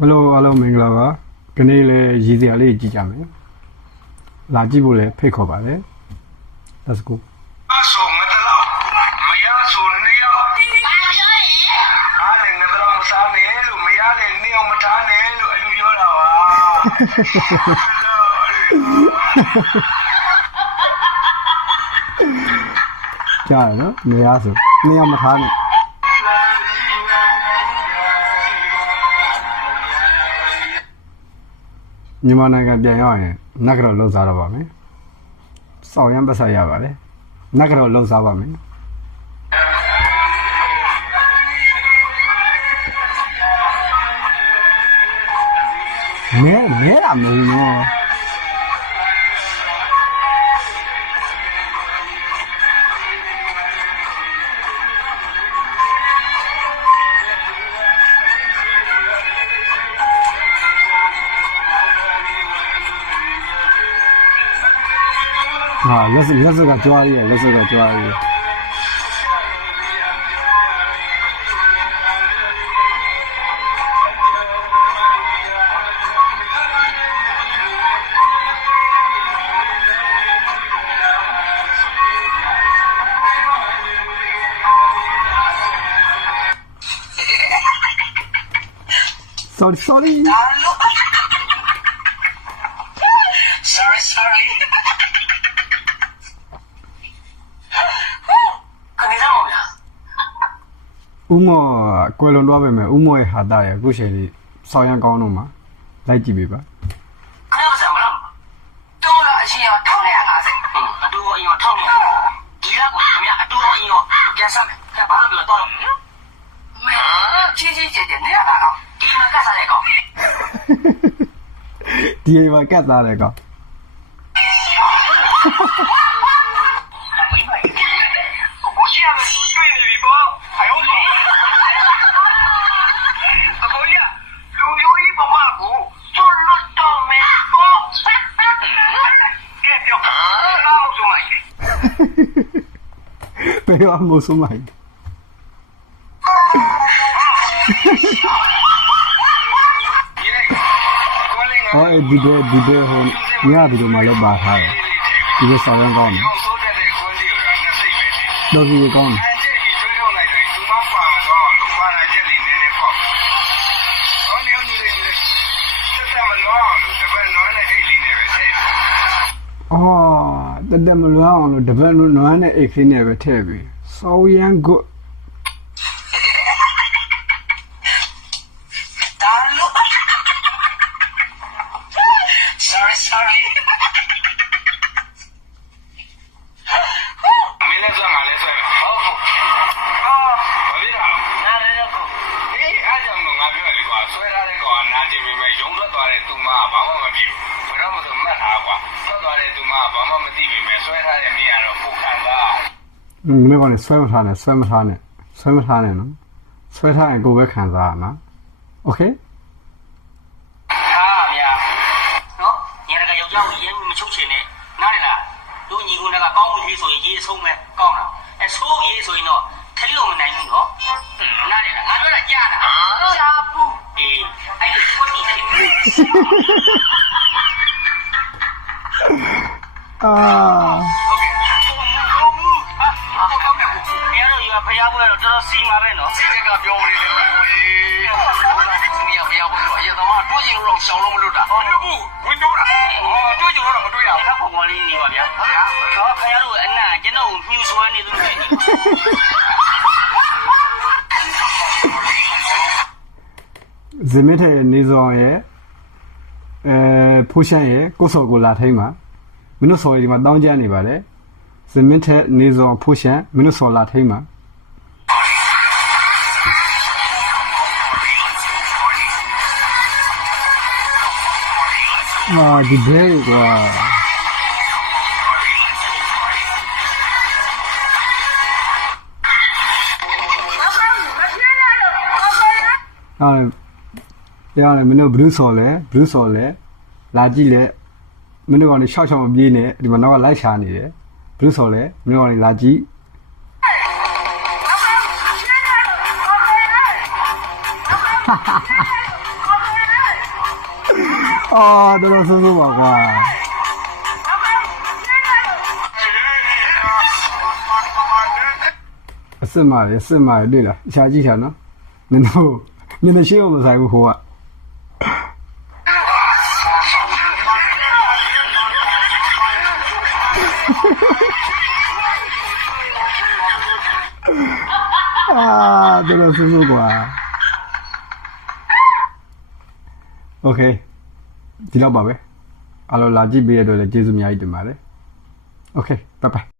Hello အားလုံးမင်္ဂလာပါဒီနေ့လည်းရည်စရာလေးကြည့်ကြမယ်လာကြည့်ဖို့လည်းဖိတ်ခေါ်ပါတယ် Let's go အဆောငါတော့မရဆိုနေရောဘာပြောရင်အားလည်းငါတော့မစားနဲ့လို့မရနဲ့နေအောင်မထားနဲ့လို့အလူပြောတာပါကြားရနော်နေရဆိုနေအောင်မထားနဲ့မြန်မာနိုင်ငံပြန်ရောက်ရင်နက်ကတော့လှုပ်စားတော့ပါမယ်။စောက်ရမ်းပတ်ဆက်ရပါတယ်။နက်ကတော့လှုပ်စားပါမယ်။မဲလာမလို့နော်။လက်စကကြွားရည်လက်စကကြွားရည်sorry sorry ဦးမောကွယ်လွန်တော့ပဲမယ်ဦးမောရဲ့ဟာတာရဲ့အခုချိန်လေးဆောင်းရမ်းကောင်းတော့မှာလိုက်ကြည့်ပေးပါခါရစမလားတော့အချင်းရောထောင်းလိုက်50အတူအရင်ထောင်းလိုက်ဒီလောက်ကိုခင်ဗျအတူအရင်ရောပြန်ဆက်မယ်ခင်ဗျဘာလို့တော့မဲချင်းချင်းကျဲနေရတာတော့ဒီမှာကစားလိုက်ကောဒီမှာကတ်သားလိုက်ကောPero vamos a mal. Oh, di hon. Nya bi do ma le ba tha ya. Di lo saw yan kawn ni. Do bi kawn ni. တက်မလွမ်းအောင်လို့တပတ်နွမ်းနဲ့အိတ်ခင်းနဲ့ပဲထည့်ပြီးစောရမ်းကွsorry မင်းလည်းငါလည်းဆွဲမယ်ဟုတ်ဟုတ်ဘာဖြစ်တာနားလည်းတော့အေးအားကြောင့်ငါပြောရလေကွာဆွဲထားတဲ့ကောင်နာကျင်ပေမဲ့ရုံထွက်သွားတဲ့သူမကဘာမှမဖြစ်ဘူးဘယ်တော့မှမမှတ်ထားကွာထွက်သွားတဲ့သူမကဘာမှမသိပေမဲ့ဆွဲထားတဲ့မင်းကတော့ပိုခံစားမင်းကလည်းဆွဲမထားနဲ့နော်ဆွဲထားရင်ကိုယ်ပဲခံစားရမှာโอเคနော်ညီရကယောက်ျားကိုရဲမချုပ်ချင်နဲ့နားရလားတို့ညီကိုကကောင်းမှုရေးဆိုရင်ရေးဆုံးပဲကောင်းလားဆိုးရေးဆိုရင်တော့ခလေးကိုမနိုင်ဘူးနော်နားရလားငါပြောတာကြားတာကြားဘူးအေးအဲ့ဒီဖွတ်တီတယ်ဟုတ်ကဲ့ဖျားပွဲတော့တော်တော်စီမှာပဲနော်စီကပြောမလို့လေဖျားပွဲတော့အရင်တော့တိုးရင်တော့ရှောင်းလို့မလို့တာဟုတ်ဘူးဝင်တိုးတာတိုးကြတော့မတိုးရဘူးတော့ပေါ်လေးနေပါဗျာဟုတ်ဗျာတော့ဖျားတို့အနာကျွန်တော်မြူဆွဲနေလို့ဖြစ်နေဇမစ်ထဲနေစောရဲ့ဖိုးရှမ်းရဲ့ကိုစောကိုလာထိုင်းမှာမင်းတို့စော်ဒီမှာတောင်းကျမ်းနေပါလေဇမစ်ထဲနေစောဖိုးရှမ်းမင်းတို့စော်လာထိုင်းမှာဒီဘဲကွာရတယ်မင်းတို့ဘလူးစော်လဲလာကြည့်လဲမင်းတို့ကောင်နေရှောက်မပြေးနဲ့ဒီမှာနောက်ကလိုက်ရှာနေတယ်ဘလူးစော်လဲမင်းတို့ကောင်နေလာကြည့် အော်တော်တော်ဆိုးဆိုးပါကွာအစစ်မာရစစ်မာရတွေ့လားရှားကြည့်တာနော်နင်တို့ညနေရှိအောင်မဆိုင်ဘူးဟိုကအာတော်တော်ဆိုးဆိုးကွာโอเคဒီတော့ပါပဲအားလုံးလာကြည့်ပေးရတဲ့အတွက်လည်းကျေးဇူးအများကြီးတင်ပါတယ်โอเคဘိုင်ဘိုင်